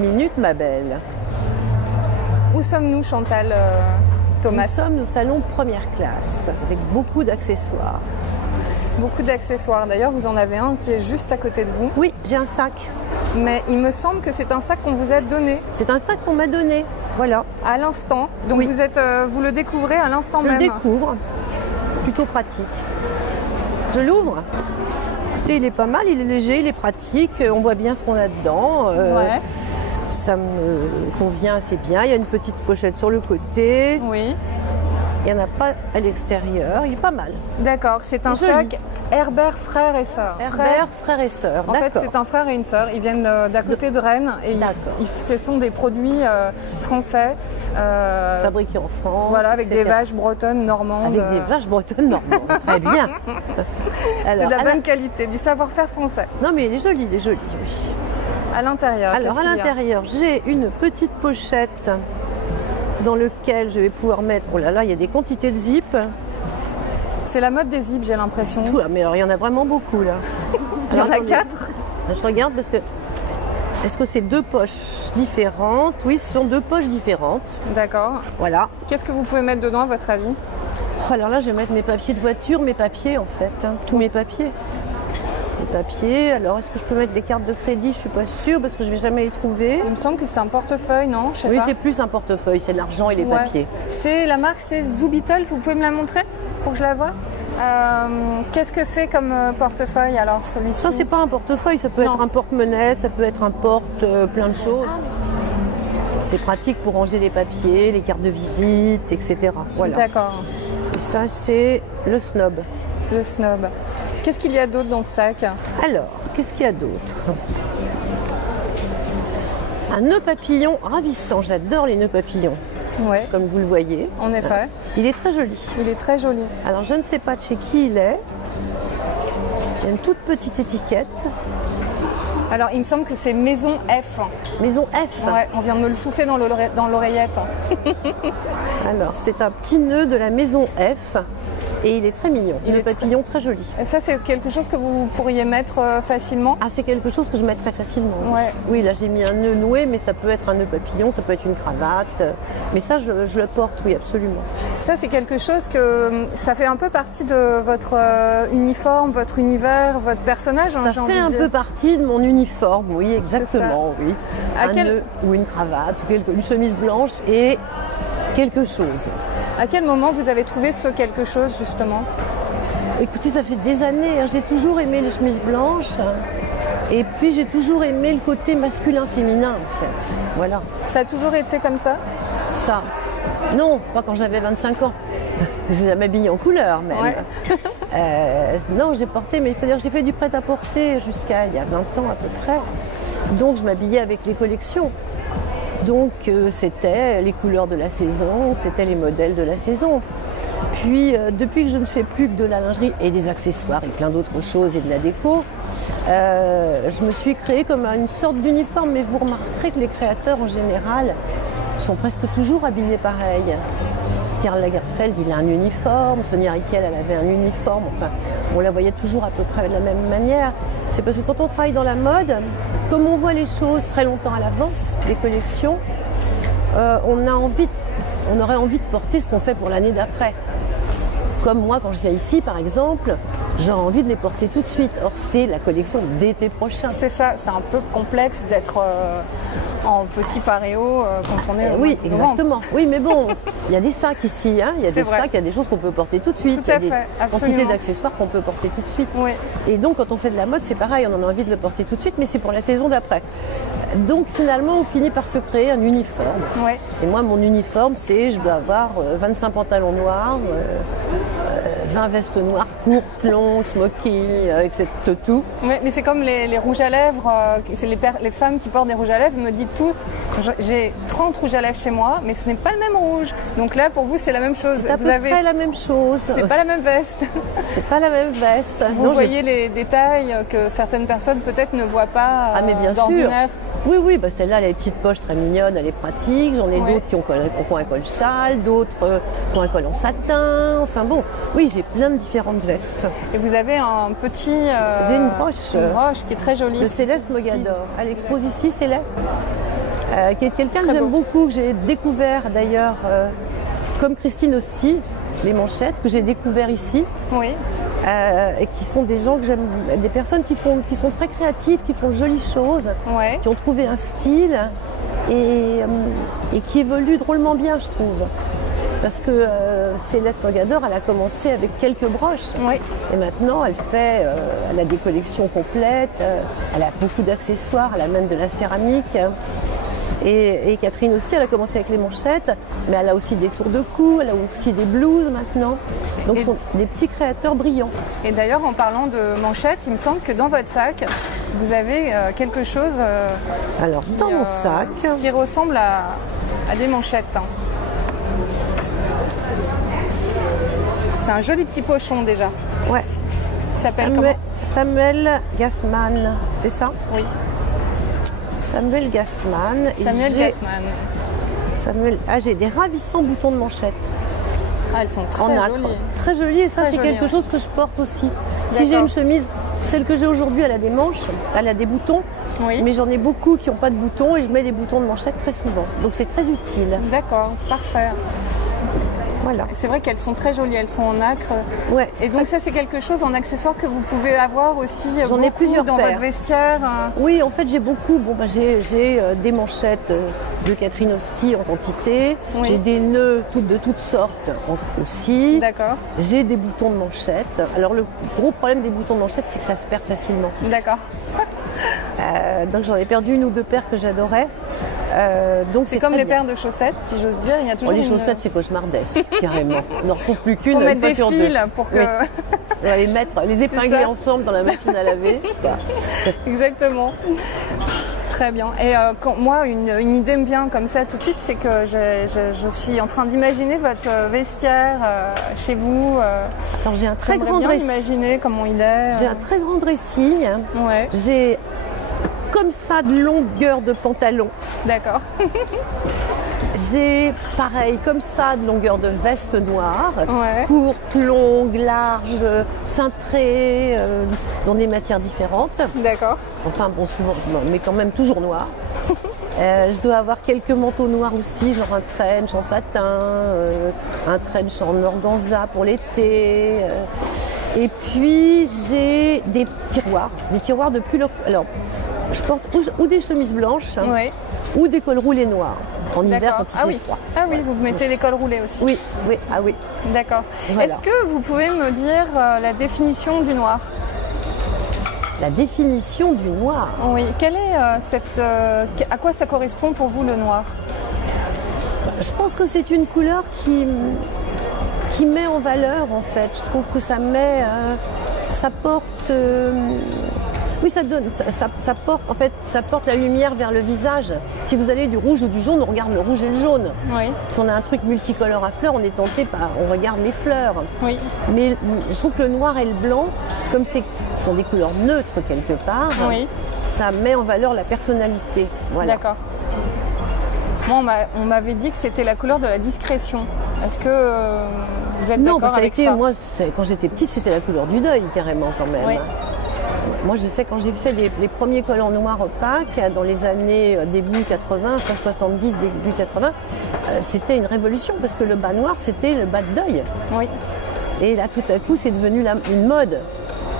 minutes, ma belle. Où sommes-nous, Chantal, Thomas? Nous sommes au salon première classe, avec beaucoup d'accessoires. Beaucoup d'accessoires. D'ailleurs, vous en avez un qui est juste à côté de vous. Oui, j'ai un sac. Mais il me semble que c'est un sac qu'on vous a donné. C'est un sac qu'on m'a donné, voilà. À l'instant. Donc oui. Vous le découvrez à l'instant même. Je le découvre. Plutôt pratique. Je l'ouvre. Écoutez, il est pas mal, il est léger, il est pratique. On voit bien ce qu'on a dedans. Ouais. Ça me convient assez bien. Il y a une petite pochette sur le côté. Oui. Il n'y en a pas à l'extérieur. Il est pas mal. D'accord. C'est un sac Herbert frère et sœur. Herbert frère et sœur. En fait, c'est un frère et une sœur. Ils viennent d'à côté de Rennes et ce sont des produits français. Fabriqués en France. Voilà, avec des vaches bretonnes normandes. Avec des vaches bretonnes normandes. Très bien. C'est de la bonne qualité, du savoir-faire français. Non, mais il est joli, oui. À l'intérieur. Alors, à l'intérieur, j'ai une petite pochette dans laquelle je vais pouvoir mettre. Oh là là, il y a des quantités de zip. C'est la mode des zips, j'ai l'impression. Mais alors, il y en a vraiment beaucoup là. Il y en a 4. Je regarde parce que. Est-ce que c'est 2 poches différentes? Oui, ce sont 2 poches différentes. D'accord. Voilà. Qu'est-ce que vous pouvez mettre dedans, à votre avis? Alors là, je vais mettre mes papiers de voiture, mes papiers en fait. Tous mes papiers. Les papiers. Alors, est-ce que je peux mettre les cartes de crédit? Je ne suis pas sûre parce que je ne vais jamais les trouver. Il me semble que c'est un portefeuille, non? Je sais pas. Oui, c'est plus un portefeuille, c'est de l'argent et les papiers. La marque, c'est Zubitel. Vous pouvez me la montrer pour que je la voie? Qu'est-ce que c'est comme portefeuille alors, celui-ci? Ça, c'est pas un portefeuille, ça peut être un porte-monnaie, ça peut être un porte plein de choses. C'est pratique pour ranger les papiers, les cartes de visite, etc. Voilà. D'accord. Et ça, c'est le snob. Le snob. Qu'est-ce qu'il y a d'autre dans ce sac? Alors, qu'est-ce qu'il y a d'autre? Un nœud papillon ravissant. J'adore les nœuds papillons. Ouais. Comme vous le voyez. En effet. Il est très joli. Il est très joli. Alors, je ne sais pas de chez qui il est. Il y a une toute petite étiquette. Alors, il me semble que c'est Maison F. Maison F. Ouais, on vient de me le souffler dans l'oreillette. Alors, c'est un petit nœud de la Maison F. Et il est très mignon. Il est papillon très joli. Et ça, c'est quelque chose que vous pourriez mettre facilement? Ah, c'est quelque chose que je mettrais facilement. Ouais. Oui, là, j'ai mis un nœud noué, mais ça peut être un nœud papillon, ça peut être une cravate. Mais ça, je le porte, oui, absolument. Ça, c'est quelque chose que... Ça fait un peu partie de votre uniforme, votre univers, votre personnage. Ça fait un peu partie de mon uniforme, oui, exactement, oui. Nœud ou une cravate, ou une chemise blanche et quelque chose. À quel moment vous avez trouvé ce quelque chose, justement? Écoutez, ça fait des années. J'ai toujours aimé les chemises blanches. Et puis, j'ai toujours aimé le côté masculin-féminin, en fait. Voilà. Ça a toujours été comme ça? Ça. Non, pas quand j'avais 25 ans. J'ai m'habillée en couleur, même. Ouais. Non, j'ai porté, mais il faut dire que j'ai fait du prêt-à-porter jusqu'à il y a 20 ans à peu près. Donc, je m'habillais avec les collections. Donc c'était les couleurs de la saison, c'était les modèles de la saison. Puis depuis que je ne fais plus que de la lingerie et des accessoires et plein d'autres choses et de la déco, je me suis créée comme une sorte d'uniforme. Mais vous remarquerez que les créateurs en général sont presque toujours habillés pareil. Karl Lagerfeld, il a un uniforme, Sonia Rykiel, elle avait un uniforme, enfin, on la voyait toujours à peu près de la même manière. C'est parce que quand on travaille dans la mode, comme on voit les choses très longtemps à l'avance, les collections, on aurait envie de porter ce qu'on fait pour l'année d'après. Comme moi, quand je viens ici, par exemple, j'ai envie de les porter tout de suite. Or, c'est la collection d'été prochain. C'est ça, c'est un peu complexe d'être en petit paréo quand on est oui, exactement. Oui, mais bon, il y a des sacs ici. Hein. Il y a des sacs, il y a des choses qu'on peut porter tout de suite. Tout à fait, il y a des quantités d'accessoires qu'on peut porter tout de suite. Oui. Et donc, quand on fait de la mode, c'est pareil. On en a envie de le porter tout de suite, mais c'est pour la saison d'après. Donc, finalement, on finit par se créer un uniforme. Oui. Et moi, mon uniforme, c'est, je dois avoir 25 pantalons noirs, 20 vestes noires, courtes, longues, smoking, etc. Tout. Oui, mais c'est comme les rouges à lèvres. C'est les femmes qui portent des rouges à lèvres me disent toutes, j'ai 30 rouges à lèvres chez moi, mais ce n'est pas le même rouge. Donc là, pour vous, c'est la même chose. C'est à peu près la même chose. C'est pas la même veste. C'est pas la même veste. Vous voyez les détails que certaines personnes peut-être ne voient pas mais bien d'ordinaire. sûr. Oui, bah celle-là, elle a les petites poches très mignonnes, elle est pratique. J'en ai d'autres qui ont un col châle, d'autres qui ont un col en satin. Enfin bon, oui, j'ai plein de différentes vestes. Et vous avez un petit... j'ai une broche qui est très jolie. De Céleste Mogador. Elle expose ici, Céleste. qui est quelqu'un que très j'aime beau. beaucoup, que j'ai découvert d'ailleurs, comme Christine Hosty, les manchettes, que j'ai découvert ici. Oui. Et qui sont des gens que j'aime, des personnes qui sont très créatives, qui font de jolies choses, Ouais. qui ont trouvé un style et qui évoluent drôlement bien, je trouve. Parce que Céleste Mogador, elle a commencé avec quelques broches. Oui. Et maintenant, elle a des collections complètes, elle a beaucoup d'accessoires, elle a même de la céramique. Et Catherine Hosty, elle a commencé avec les manchettes, mais elle a aussi des tours de cou, elle a aussi des blouses maintenant. Donc ce sont des petits créateurs brillants. Et d'ailleurs, en parlant de manchettes, il me semble que dans votre sac, vous avez quelque chose Alors, dans mon sac, qui ressemble à des manchettes. Hein. C'est un joli petit pochon déjà. ouais, Il s'appelle comment? Samuel Gassman, c'est ça? Oui, Samuel Gassman. Et Samuel j'ai- Gassman. j'ai des ravissants boutons de manchette. Ah, elles sont très En nacre. jolies. Très jolies, et ça Très c'est jolies, quelque ouais. chose que je porte aussi. Si D'accord. j'ai une chemise, celle que j'ai aujourd'hui, elle a des manches, elle a des boutons, Oui. mais j'en ai beaucoup qui n'ont pas de boutons et je mets des boutons de manchette très souvent. Donc c'est très utile. D'accord, parfait. Voilà. C'est vrai qu'elles sont très jolies, elles sont en nacre. Ouais. Et donc ça, c'est quelque chose en accessoire que vous pouvez avoir aussi J'en ai beaucoup plusieurs dans paires. votre vestiaire. Hein. Oui, en fait, j'ai beaucoup. J'ai des manchettes de Catherine Hosty en quantité. Oui. J'ai des nœuds de toutes sortes aussi. D'accord, J'ai des boutons de manchette. Alors, le gros problème des boutons de manchette, c'est que ça se perd facilement. d'accord. Donc, j'en ai perdu une ou deux paires que j'adorais. Donc, C'est comme très les bien. paires de chaussettes, si j'ose dire. Il y a toujours Oh, les une... chaussettes, c'est cauchemardesque, carrément. On n'en retrouve plus qu'une. Pour une mettre fois des sur deux. fils pour que... Oui. On va les épingler ça. ensemble dans la machine à laver. Exactement. Très bien. Et moi, une idée me vient comme ça tout de suite, c'est que je suis en train d'imaginer votre vestiaire chez vous. Alors, j'ai un très J'aimerais grand bien dressing. imaginer comment il est. J'ai un très grand dressing. Ouais, J'ai comme ça de longueur de pantalon. d'accord. J'ai pareil comme ça de longueur de veste noire. Ouais. Courte, longue, large, cintrée, dans des matières différentes. D'accord. Enfin bon, souvent, non, mais quand même toujours noir. Je dois avoir quelques manteaux noirs aussi, genre un trench en satin, un trench en organza pour l'été. Et puis j'ai des tiroirs de pull. Alors, je porte ou des chemises blanches Ouais. ou des cols roulés noirs en hiver D'accord. quand il Ah fait oui. froid. Ah oui, vous mettez les cols roulés aussi. Oui, oui, ah oui. D'accord. Voilà. Est-ce que vous pouvez me dire la définition du noir? La définition du noir. Oui. Quelle est à quoi ça correspond pour vous le noir? Je pense que c'est une couleur qui met en valeur en fait. Je trouve que ça met, ça porte, oui ça donne, ça porte en fait, ça porte la lumière vers le visage. Si vous allez du rouge ou du jaune, on regarde le rouge et le jaune. Oui. Si on a un truc multicolore à fleurs, on est tenté par, on regarde les fleurs. Oui. Mais je trouve que le noir et le blanc, comme ce sont des couleurs neutres quelque part, Oui. ça met en valeur la personnalité. Voilà. D'accord. Moi, on m'avait dit que c'était la couleur de la discrétion. Est-ce que vous êtes Non, d'accord ça a avec été, ça? moi, quand j'étais petite, c'était la couleur du deuil carrément quand même. Oui. Moi, je sais, quand j'ai fait les premiers collants noirs opaques dans les années début 80, fin 70, début 80, c'était une révolution parce que le bas noir, c'était le bas de deuil. Oui. Et là, tout à coup, c'est devenu une mode.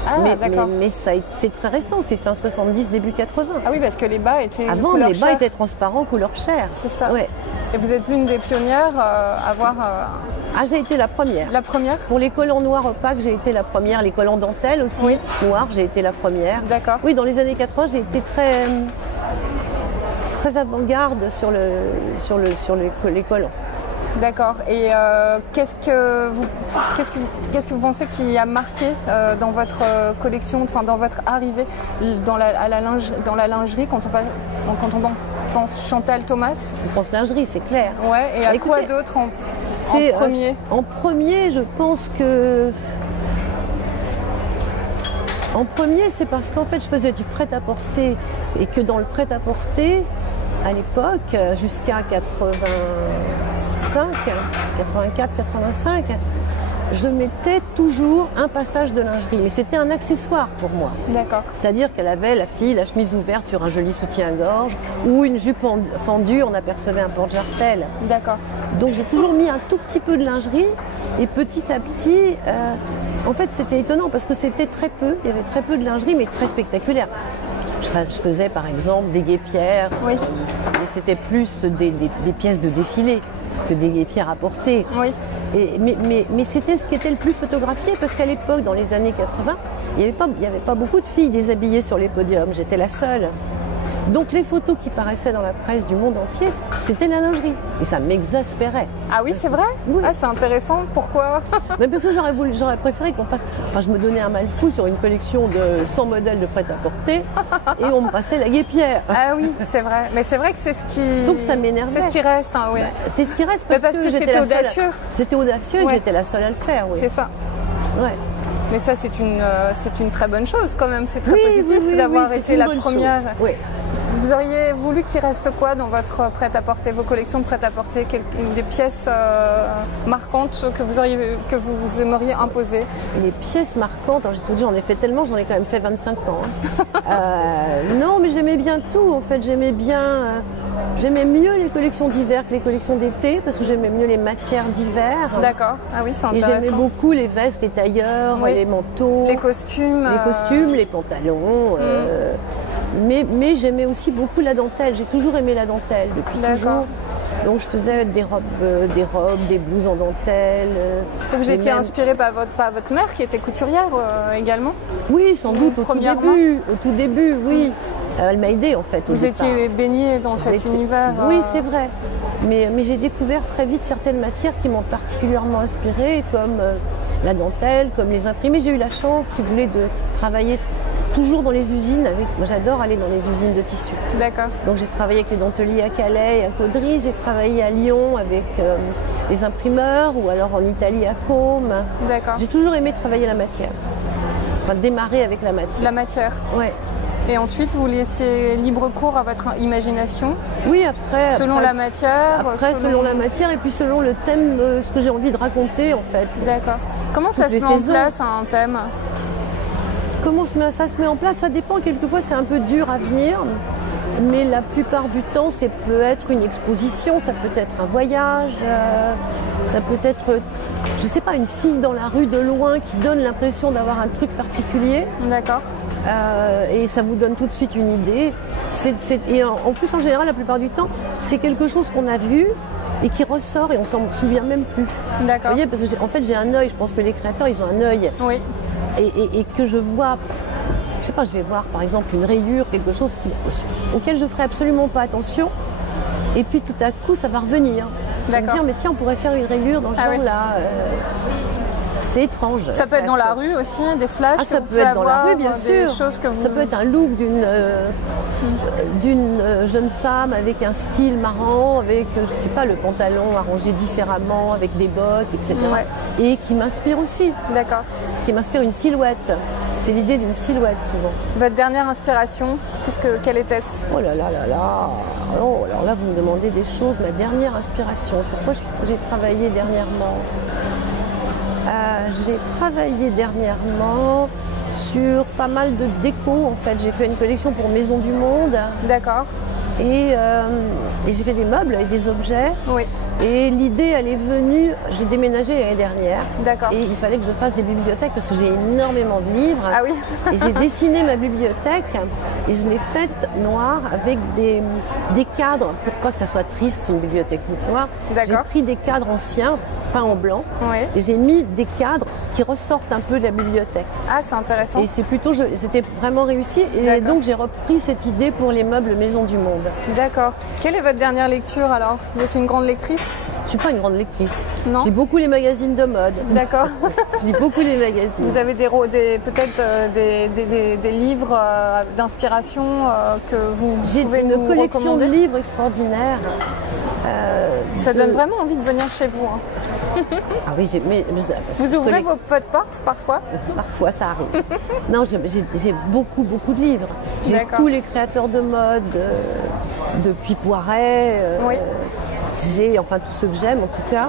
Ah, d'accord. mais c'est très récent, c'est fin 70, début 80. Ah oui, parce que les bas étaient Avant, couleur les bas chair. étaient transparents, couleur chair. C'est ça. Ouais. Et vous êtes l'une des pionnières à avoir Ah, j'ai été la première. la première? Pour les collants noirs opaques, j'ai été la première. Les collants dentelle aussi, Oui. noirs, j'ai été la première. D'accord. Oui, dans les années 80, j'ai été très avant-garde sur les collants. D'accord. Et qu'est-ce que vous pensez qui a marqué dans votre collection, enfin dans votre arrivée dans la lingerie quand on pense Chantal Thomas? Je pense lingerie, c'est clair. Ouais. Et à Écoutez, quoi d'autre en premier? En premier, je pense que... En premier, c'est parce qu'en fait, je faisais du prêt-à-porter et que dans le prêt-à-porter, à l'époque, jusqu'à 85, 84, 85, je mettais toujours un passage de lingerie, mais c'était un accessoire pour moi. D'accord. C'est-à-dire qu'elle avait, la fille, la chemise ouverte sur un joli soutien-gorge ou une jupe fendue, on apercevait un porte-jartel. D'accord. Donc j'ai toujours mis un tout petit peu de lingerie et petit à petit, en fait c'était étonnant parce que c'était très peu, il y avait très peu de lingerie mais très spectaculaire. Je faisais par exemple des guêpières, Oui. et c'était plus des pièces de défilé que des guêpières à porter. Oui. Mais c'était ce qui était le plus photographié parce qu'à l'époque, dans les années 80, il n'y avait pas beaucoup de filles déshabillées sur les podiums. J'étais la seule. Donc les photos qui paraissaient dans la presse du monde entier, c'était la lingerie. Et ça m'exaspérait. Ah oui, c'est vrai? Oui. Ah, c'est intéressant. Pourquoi? Mais parce que j'aurais préféré qu'on passe... Enfin, je me donnais un mal fou sur une collection de 100 modèles de prêt-à-porter et on me passait la guêpière. Ah oui, c'est vrai. Mais c'est vrai que c'est ce qui... Donc ça m'énervait. C'est ce qui reste, hein, oui. C'est ce qui reste Mais parce que c'était audacieux. C'était audacieux et que j'étais la seule à le faire, oui. C'est ça. Ouais. Mais ça, c'est une très bonne chose quand même. C'est très positif d'avoir été la première. Oui. Vous auriez voulu qu'il reste quoi dans votre prêt-à-porter, vos collections de prêt-à-porter, des pièces marquantes que vous aimeriez imposer? Les pièces marquantes, alors j'ai tout dit, j'en ai fait tellement, j'en ai quand même fait 25 ans. Hein. Non, mais j'aimais bien tout. En fait, j'aimais mieux les collections d'hiver que les collections d'été parce que j'aimais mieux les matières d'hiver. D'accord. Ah oui, c'est intéressant. Et j'aimais beaucoup les vestes, les tailleurs, les manteaux, les costumes, les pantalons. Mais j'aimais aussi beaucoup la dentelle. J'ai toujours aimé la dentelle depuis toujours. Donc je faisais des robes, des blouses en dentelle. Vous étiez inspirée par votre mère qui était couturière également? Oui, sans doute au tout début, oui. Elle m'a aidée en fait. Vous étiez baignée dans cet univers. Oui, c'est vrai. Mais j'ai découvert très vite certaines matières qui m'ont particulièrement inspirée, comme la dentelle, comme les imprimés. J'ai eu la chance, si vous voulez, de travailler toujours dans les usines. Moi, j'adore aller dans les usines de tissus. D'accord. Donc j'ai travaillé avec les denteliers à Calais et à Caudry. J'ai travaillé à Lyon avec les imprimeurs ou alors en Italie à Côme. D'accord. J'ai toujours aimé travailler la matière. Enfin, démarrer avec la matière. La matière. Ouais. Et ensuite, vous laissiez libre cours à votre imagination? Oui, après. Selon la matière? Selon la matière et puis selon le thème, ce que j'ai envie de raconter en fait. D'accord. Comment ça se met en place un thème? Comment ça se met en place? Ça dépend. Quelquefois, c'est un peu dur à venir. Mais la plupart du temps, ça peut être une exposition, ça peut être un voyage, ça peut être, je sais pas, une fille dans la rue de loin qui donne l'impression d'avoir un truc particulier. D'accord. Et ça vous donne tout de suite une idée. Et en plus, en général, la plupart du temps, c'est quelque chose qu'on a vu et qui ressort et on s'en souvient même plus. D'accord. Vous voyez, parce que en fait, j'ai un œil. Je pense que les créateurs, ils ont un œil. Oui. Et que je vois, je sais pas, je vais voir par exemple une rayure, quelque chose auquel je ferai absolument pas attention. Et puis tout à coup, ça va revenir. Je vais me dire, mais tiens, on pourrait faire une rayure dans ce genre-là. C'est étrange. Ça peut être dans la rue aussi, des flashs. Ça peut être dans la rue, bien sûr. Choses que vous... Ça peut être un look d'une jeune femme avec un style marrant, avec, je sais pas, le pantalon arrangé différemment, avec des bottes, etc. Ouais. Et qui m'inspire aussi. D'accord. Qui m'inspire une silhouette. C'est l'idée d'une silhouette souvent. Votre dernière inspiration, quelle était-ce? Oh là là là là. Oh, alors là, vous me demandez des choses. Ma dernière inspiration, sur quoi j'ai travaillé dernièrement? J'ai travaillé dernièrement sur pas mal de déco. En fait, j'ai fait une collection pour Maison du Monde. D'accord. Et j'ai fait des meubles et des objets. Oui. Et l'idée, elle est venue, j'ai déménagé l'année dernière. D'accord. Et il fallait que je fasse des bibliothèques parce que j'ai énormément de livres. Ah oui. Et j'ai dessiné ma bibliothèque et je l'ai faite noire avec des cadres pour pas que ça soit triste, une bibliothèque noire. J'ai pris des cadres anciens, peints en blanc. Oui. Et j'ai mis des cadres qui ressortent un peu de la bibliothèque. Ah, c'est intéressant. Et c'était vraiment réussi. Et donc j'ai repris cette idée pour les meubles Maison du Monde. D'accord. Quelle est votre dernière lecture alors? Vous êtes une grande lectrice? Je ne suis pas une grande lectrice. Non. Je lis beaucoup les magazines de mode. D'accord. Je lis beaucoup les magazines. Vous avez peut-être des livres d'inspiration que vous pouvez nous recommander? J'ai une collection de livres extraordinaires. Ça donne vraiment envie de venir chez vous. Hein. Ah oui, vous ouvrez votre porte parfois? Parfois, ça arrive. Non, j'ai beaucoup de livres. J'ai tous les créateurs de mode depuis Poiret. Oui. J'ai, enfin tous ceux que j'aime en tout cas.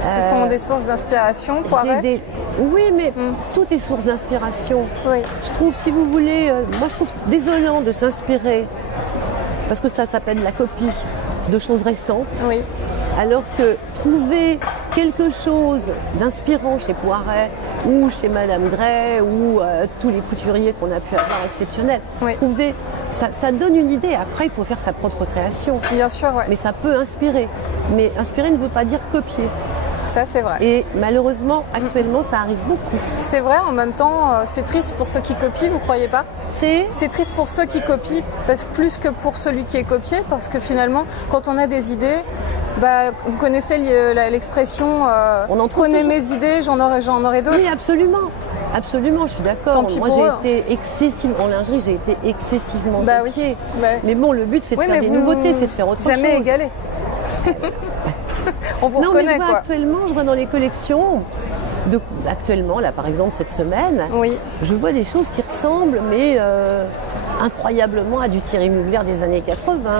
Ce sont des sources d'inspiration, Poiret. Oui, mais tout est source d'inspiration. Oui. Je trouve, si vous voulez, moi je trouve désolant de s'inspirer, parce que ça s'appelle la copie de choses récentes. Oui. Alors que trouver quelque chose d'inspirant chez Poiret ou chez Madame Gray ou tous les couturiers qu'on a pu avoir exceptionnels, trouver, ça donne une idée. Après, il faut faire sa propre création. Bien sûr, mais ça peut inspirer. Mais inspirer ne veut pas dire copier. Ça, c'est vrai. Et malheureusement, actuellement, ça arrive beaucoup. C'est vrai, en même temps, c'est triste pour ceux qui copient, vous croyez pas? C'est triste pour ceux qui copient, plus que pour celui qui est copié, parce que finalement, quand on a des idées, vous connaissez l'expression prenez mes idées, j'en aurai d'autres. Oui, absolument. Absolument, je suis d'accord. Moi, j'ai été excessivement en lingerie, j'ai été excessivement copiée. Oui. Mais bon, le but, c'est de faire des nouveautés, c'est de faire autre chose. Jamais égalé. On vous reconnaît, mais je vois actuellement, je vois dans les collections, actuellement, là par exemple cette semaine, je vois des choses qui ressemblent, mais incroyablement à du Thierry Mugler des années 80.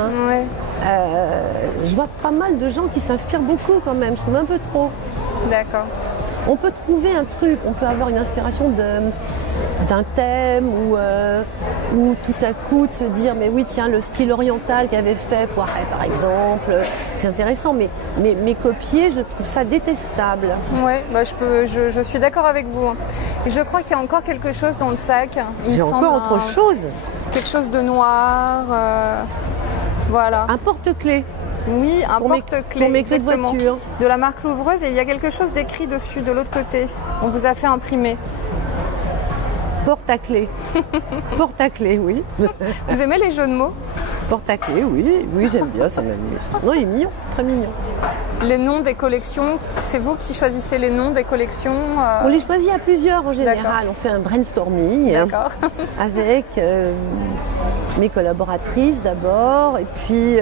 Je vois pas mal de gens qui s'inspirent beaucoup quand même, je trouve un peu trop. D'accord. On peut trouver un truc, on peut avoir une inspiration d'un thème ou tout à coup de se dire mais oui tiens le style oriental qu'avait fait Poiret par exemple, c'est intéressant mais copier je trouve ça détestable. Oui, je suis d'accord avec vous. Et je crois qu'il y a encore quelque chose dans le sac. J'ai encore autre chose. Quelque chose de noir, voilà. Un porte-clés. Oui, un porte-clés, exactement, de la marque Louvreuse et il y a quelque chose d'écrit dessus de l'autre côté. On vous a fait imprimer. Porte à clés. Porte à clés, oui. Vous aimez les jeux de mots? Porte à clés, oui, j'aime bien, ça m'amuse. Non, il est mignon, très mignon. Les noms des collections, c'est vous qui choisissez les noms des collections On les choisit à plusieurs en général. On fait un brainstorming avec mes collaboratrices d'abord et puis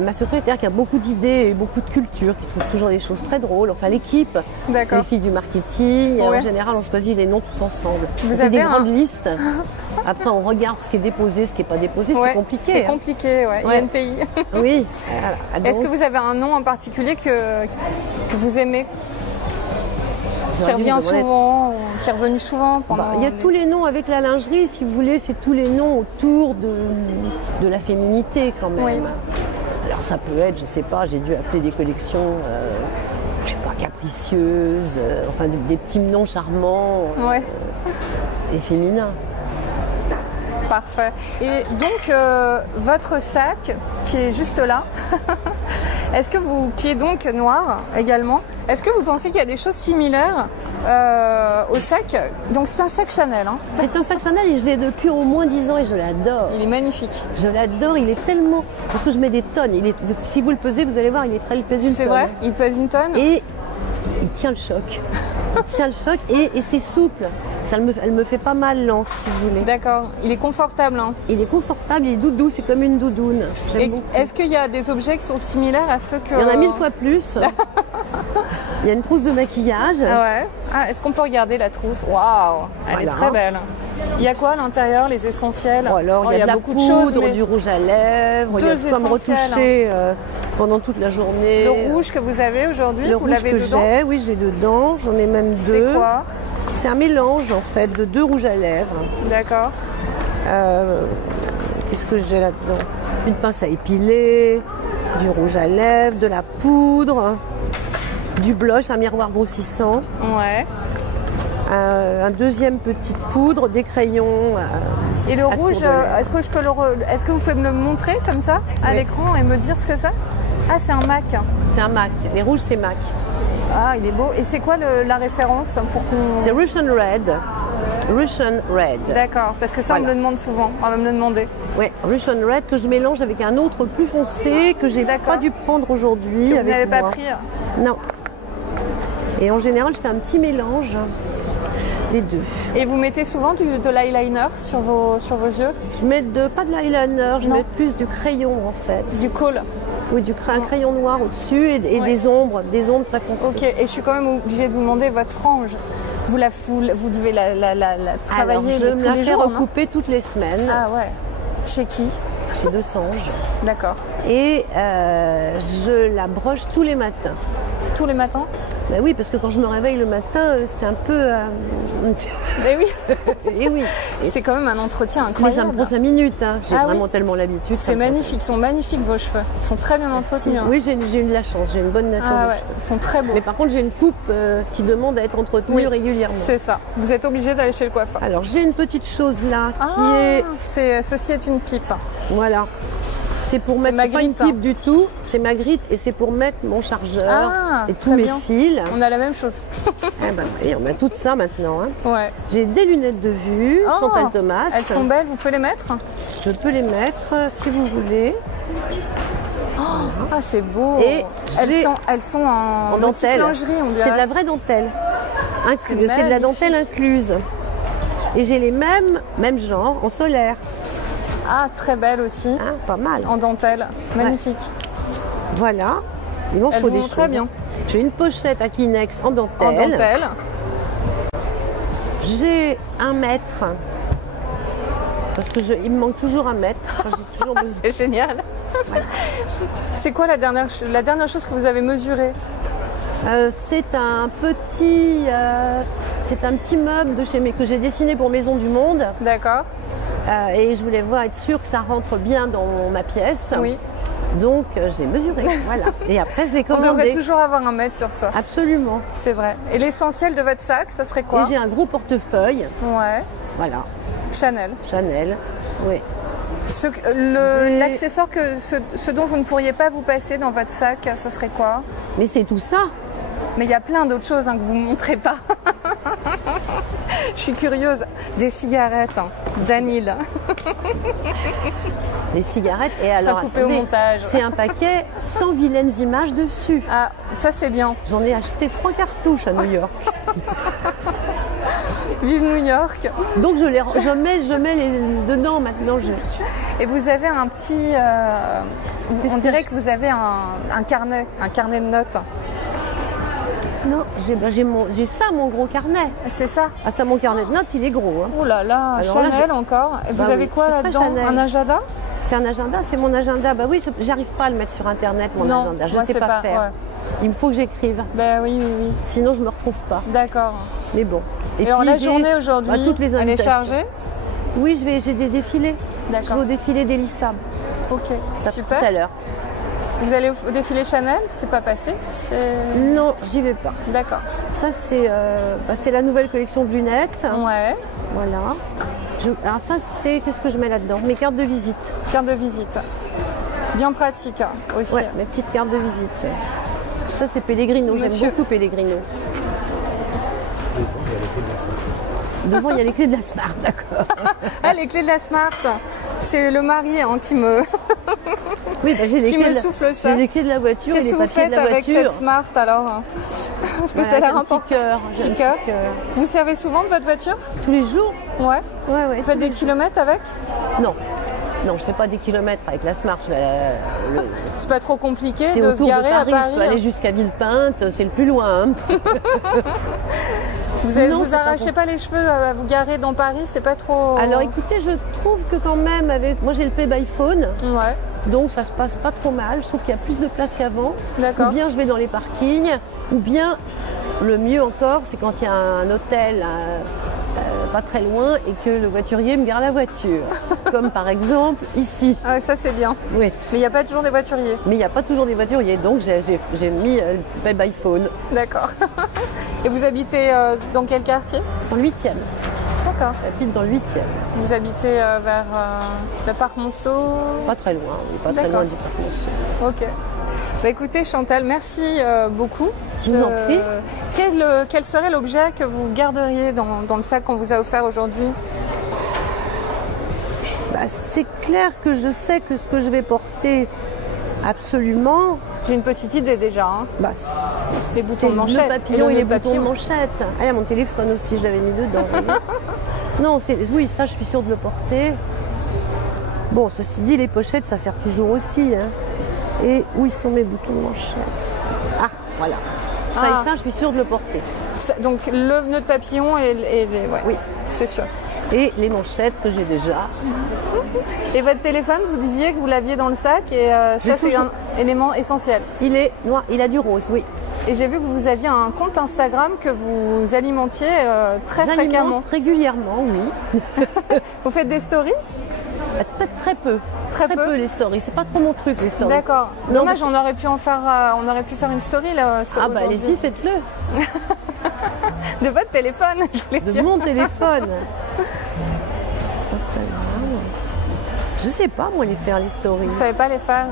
ma secrétaire qui a beaucoup d'idées et beaucoup de culture, qui trouve toujours des choses très drôles. Enfin, l'équipe, les filles du marketing. En général, on choisit les noms tous ensemble. On fait des grandes listes. Après, on regarde ce qui est déposé, ce qui n'est pas déposé. C'est compliqué. C'est compliqué, Il y a une pays. Oui. Est-ce que vous avez un nom en particulier que vous aimez, qui revient souvent, qui est revenu souvent pendant... Il y a tous les noms avec la lingerie, si vous voulez, c'est tous les noms autour de la féminité quand même. Alors ça peut être, je sais pas, j'ai dû appeler des collections, je sais pas, capricieuses, enfin des petits noms charmants et féminins. Parfait. Et donc, votre sac, qui est juste là, qui est donc noir également, est-ce que vous pensez qu'il y a des choses similaires au sac? Donc c'est un sac Chanel. C'est un sac Chanel et je l'ai depuis au moins 10 ans et je l'adore. Il est magnifique. Je l'adore, il est tellement... Parce que je mets des tonnes. Si vous le pesez, vous allez voir, il pèse une tonne. C'est vrai? Il pèse une tonne? Et il tient le choc. Il tient le choc et c'est souple. Elle me fait pas mal lance, si vous voulez. D'accord. Il est confortable. Il est confortable, il est doudou, c'est comme une doudoune. Est-ce qu'il y a des objets qui sont similaires à ceux que... Il y en a 1000 fois plus. Il y a une trousse de maquillage. Est-ce qu'on peut regarder la trousse? Waouh, elle est très belle. Il y a quoi à l'intérieur, les essentiels? Alors, il y a beaucoup de choses, du rouge à lèvres, il y a de quoi me retoucher pendant toute la journée. Le rouge que vous avez aujourd'hui, vous l'avez dedans? Oui, j'ai dedans, j'en ai même 2. C'est quoi? C'est un mélange en fait de 2 rouges à lèvres. D'accord. Qu'est-ce que j'ai là-dedans? Une pince à épiler, du rouge à lèvres, de la poudre, du blush, un miroir grossissant. Un deuxième petite poudre, des crayons. Et le rouge, est-ce que vous pouvez me le montrer comme ça à l'écran et me dire ce que c'est? Ah, c'est un MAC. C'est un MAC. Les rouges, c'est MAC. Ah, il est beau. Et c'est quoi la référence pour qu'on... C'est Russian Red. Russian Red. D'accord, parce que ça, on me le demande souvent. On va me le demander. Oui, Russian Red que je mélange avec un autre plus foncé que j'ai pas dû prendre aujourd'hui. Vous n'avez pas pris? Non. Et en général, je fais un petit mélange des deux. Et vous mettez souvent de l'eyeliner sur vos yeux? Je mets pas de l'eyeliner, je mets plus du crayon en fait. Du kohl? Oui, un crayon noir au-dessus et des ombres très foncées. Ok, et je suis quand même obligée de vous demander votre frange. Vous devez la travailler tous les jours? Je me la fais recouper toutes les semaines. Ah ouais. Chez qui? Chez Desange. D'accord. Et je la broche tous les matins. Tous les matins? Ben oui, parce que quand je me réveille le matin, c'est un peu... Mais oui. Et oui. C'est quand même un entretien Mais incroyable. ça me prend 5 minutes. Hein. J'ai Ah vraiment oui. tellement l'habitude. C'est magnifique. Ils sont magnifiques vos cheveux. Ils sont très bien entretenus. Hein. Oui, j'ai eu de la chance. J'ai une bonne nature Ah de ouais. cheveux. Ils sont très beaux. Mais par contre, j'ai une coupe qui demande à être entretenue régulièrement. C'est ça. Vous êtes obligé d'aller chez le coiffeur. Alors, j'ai une petite chose là qui est... Ceci est une pipe. Voilà. C'est pour mettre, c'est pas une pipe du tout, c'est ma grite et c'est pour mettre mon chargeur et tous mes fils. On a la même chose. Eh ben, et on a tout ça maintenant. Hein. Ouais. J'ai des lunettes de vue, Chantal Thomas. Elles sont belles, vous pouvez les mettre? Je peux les mettre si vous voulez. Ah, c'est beau. Et elles sont en dentelle. lingerie, on dirait. C'est de la vraie dentelle. C'est de la dentelle incluse. Et j'ai les mêmes genre en solaire. Ah, très belle aussi. Hein, pas mal. En dentelle. Magnifique. Ouais. Voilà. Il m'en faut des choses. Très bien. J'ai une pochette à Kleenex en dentelle. En dentelle. J'ai 1 mètre. Parce que il me manque toujours 1 mètre. Enfin, j'ai toujours besoin. C'est génial. Voilà. C'est quoi la dernière chose que vous avez mesurée? C'est un petit meuble que j'ai dessiné pour Maison du Monde. D'accord. Et je voulais être sûre que ça rentre bien dans ma pièce. Oui. Donc je l'ai mesuré, voilà. Et après je l'ai commandé. On devrait toujours avoir 1 mètre sur soi. Absolument. C'est vrai. Et l'essentiel de votre sac, ça serait quoi? Et j'ai un gros portefeuille. Ouais. Voilà. Chanel. Chanel, oui. L'accessoire ce dont vous ne pourriez pas vous passer dans votre sac, ce serait quoi? Mais c'est tout ça. Mais il y a plein d'autres choses que vous ne montrez pas. Je suis curieuse. Des cigarettes, d'Anil. Des cigarettes. Et alors, coupé au montage. C'est un paquet sans vilaines images dessus. Ah, ça c'est bien. J'en ai acheté 3 cartouches à New York. Vive New York. Donc je mets les dedans maintenant. Et vous avez un petit... on dirait que vous avez un carnet de notes. Non, j'ai ça, mon gros carnet. C'est ça? Ah, ça, mon carnet de notes, il est gros. Hein. Oh là là, alors Chanel encore. Et vous avez quoi là-dedans? Un agenda? C'est un agenda, c'est mon agenda. Bah oui, j'arrive pas à le mettre sur Internet, mon agenda. Je ne sais pas faire. Ouais. Il me faut que j'écrive. Ben oui. Sinon, je me retrouve pas. D'accord. Mais bon. Et alors, la journée aujourd'hui, elle est chargée? Oui, j'ai des défilés. D'accord. Je vais au défilé d'Elissa. Ok, ça super. Tout à l'heure. Vous allez au défilé Chanel? C'est pas passé? Non, j'y vais pas. D'accord. Ça, c'est la nouvelle collection de lunettes. Ouais. Voilà. Alors ça, c'est... Qu'est-ce que je mets là-dedans? Mes cartes de visite. Cartes de visite. Bien pratique aussi. Ouais, mes petites cartes de visite. Ça, c'est Pellegrino. J'aime beaucoup Pellegrino. Devant, il y a les clés de la Smart, d'accord. Ah, les clés de la Smart. C'est le mari qui me... Oui, bah, j'ai les clés souffle ça. J'ai les clés de la voiture. Qu'est-ce que vous faites avec cette Smart alors? Parce que ça a l'air important. Petit cœur. Vous servez souvent de votre voiture? Tous les jours. Ouais. Vous faites des kilomètres avec? Non. Non, je ne fais pas des kilomètres avec la Smart. C'est pas trop compliqué de se garer à Paris? Je peux aller jusqu'à Villepinte, c'est le plus loin. Hein. Vous arrachez pas les cheveux à vous garer dans Paris, c'est pas trop... Alors écoutez, je trouve que quand même, moi j'ai le Pay by Phone, donc ça se passe pas trop mal. Je trouve qu'il y a plus de place qu'avant. Ou bien je vais dans les parkings, ou bien le mieux encore, c'est quand il y a un hôtel pas très loin et que le voiturier me gare la voiture. Comme par exemple ici. Ah, ça c'est bien. Oui. Mais il n'y a pas toujours des voituriers. Mais il n'y a pas toujours des voituriers, donc j'ai mis le Pay by Phone. D'accord. Et vous habitez dans quel quartier? Dans le 8e. D'accord. J'habite dans le 8e. Vous habitez vers le parc Monceau? Pas très loin, pas très loin du parc Monceau. Ok. Bah, écoutez Chantal, merci beaucoup. Je vous en prie. Quel serait l'objet que vous garderiez dans le sac qu'on vous a offert aujourd'hui? Bah, c'est clair que je sais que ce que je vais porter absolument... J'ai une petite idée déjà. Hein. Bah, les boutons de manchette. Le papillon et les boutons de manchette. Ah, il y a mon téléphone aussi, je l'avais mis dedans. Non, oui, ça je suis sûre de le porter. Bon, ceci dit, les pochettes, ça sert toujours aussi. Hein. Et où ils sont mes boutons de manchette? Ah, voilà. Ça et ça, je suis sûre de le porter. Donc le nœud de papillon et les... Ouais. Oui. C'est sûr. et les manchettes que j'ai déjà. Et votre téléphone, vous disiez que vous l'aviez dans le sac et ça c'est un élément essentiel. Il est noir, il a du rose, oui. Et j'ai vu que vous aviez un compte Instagram que vous alimentiez très fréquemment. Régulièrement, oui. Vous faites des stories? Très peu. Très peu les stories. C'est pas trop mon truc, les stories. D'accord. Dommage, on aurait pu en faire, on aurait pu faire une story là. Ah bah allez-y, faites-le. De votre téléphone, je voulais dire. De mon téléphone. Instagram. Je sais pas moi les faire les stories. Vous savez pas les faire?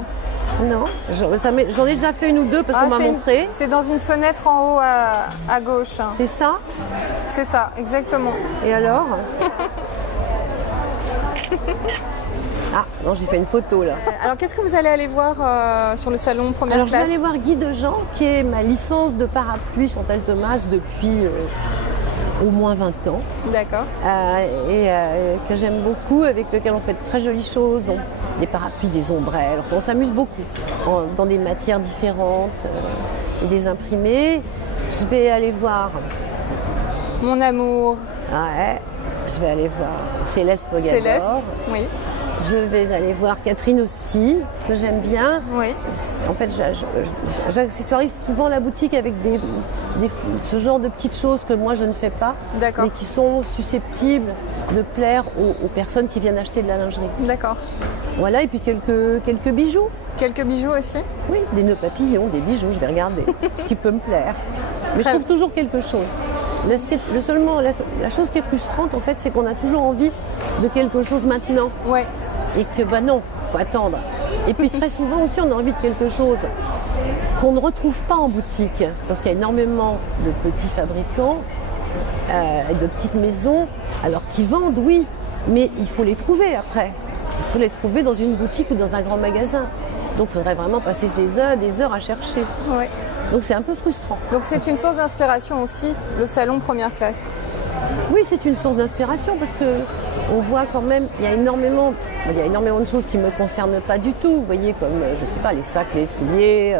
Non, j'en ai déjà fait une ou deux parce qu'on m'a montré. C'est dans une fenêtre en haut à gauche. C'est ça? C'est ça, exactement. Et alors? Ah, non, j'ai fait une photo là. Alors, qu'est-ce que vous allez aller voir sur le salon première classe? Je vais aller voir Guy Dejean, qui est ma licence de parapluie Chantal Thomas depuis au moins 20 ans. D'accord. Que j'aime beaucoup, avec lequel on fait de très jolies choses. Des parapluies, des ombrelles. On s'amuse beaucoup dans des matières différentes et des imprimés. Je vais aller voir Mon amour. Ouais, je vais aller voir Céleste Pogador. Céleste, oui. Je vais aller voir Catherine Hosty, que j'aime bien. Oui. En fait, j'accessoirise souvent la boutique avec ce genre de petites choses que moi je ne fais pas, mais qui sont susceptibles de plaire aux personnes qui viennent acheter de la lingerie. D'accord. Voilà, et puis quelques bijoux. Quelques bijoux aussi? Oui, des nœuds papillons, des bijoux, je vais regarder ce qui peut me plaire. Mais je trouve toujours quelque chose. La chose qui est frustrante, en fait, c'est qu'on a toujours envie de quelque chose maintenant. Ouais. Et que, bah non, il faut attendre. Et puis très souvent aussi, on a envie de quelque chose qu'on ne retrouve pas en boutique. Parce qu'il y a énormément de petits fabricants, de petites maisons, alors qui vendent, oui, mais il faut les trouver après. Il faut les trouver dans une boutique ou dans un grand magasin. Donc il faudrait vraiment passer des heures à chercher. Ouais. Donc c'est un peu frustrant. Donc c'est une source d'inspiration aussi, le salon première classe? Oui, c'est une source d'inspiration parce que on voit quand même, il y a énormément de choses qui ne me concernent pas du tout. Vous voyez, comme, je sais pas, les sacs, les souliers,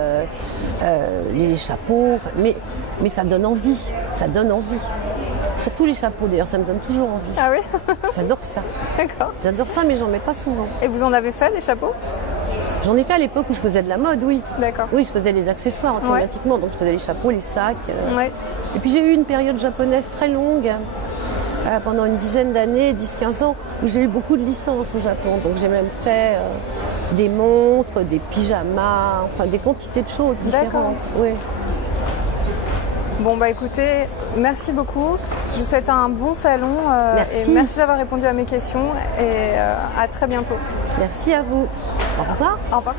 les chapeaux, mais ça donne envie, ça donne envie. Surtout les chapeaux d'ailleurs, ça me donne toujours envie. Ah oui? J'adore ça. D'accord. J'adore ça, mais j'en mets pas souvent. Et vous en avez fait des chapeaux? J'en ai fait à l'époque où je faisais de la mode, oui. D'accord. Oui, je faisais les accessoires automatiquement, donc je faisais les chapeaux, les sacs. Ouais. Et puis j'ai eu une période japonaise très longue, pendant une dizaine d'années, 10-15 ans, où j'ai eu beaucoup de licences au Japon. Donc j'ai même fait des montres, des pyjamas, enfin des quantités de choses différentes. Oui. Bon bah écoutez, merci beaucoup. Je vous souhaite un bon salon. Merci. Et merci d'avoir répondu à mes questions et à très bientôt. Merci à vous. Au revoir. Au revoir.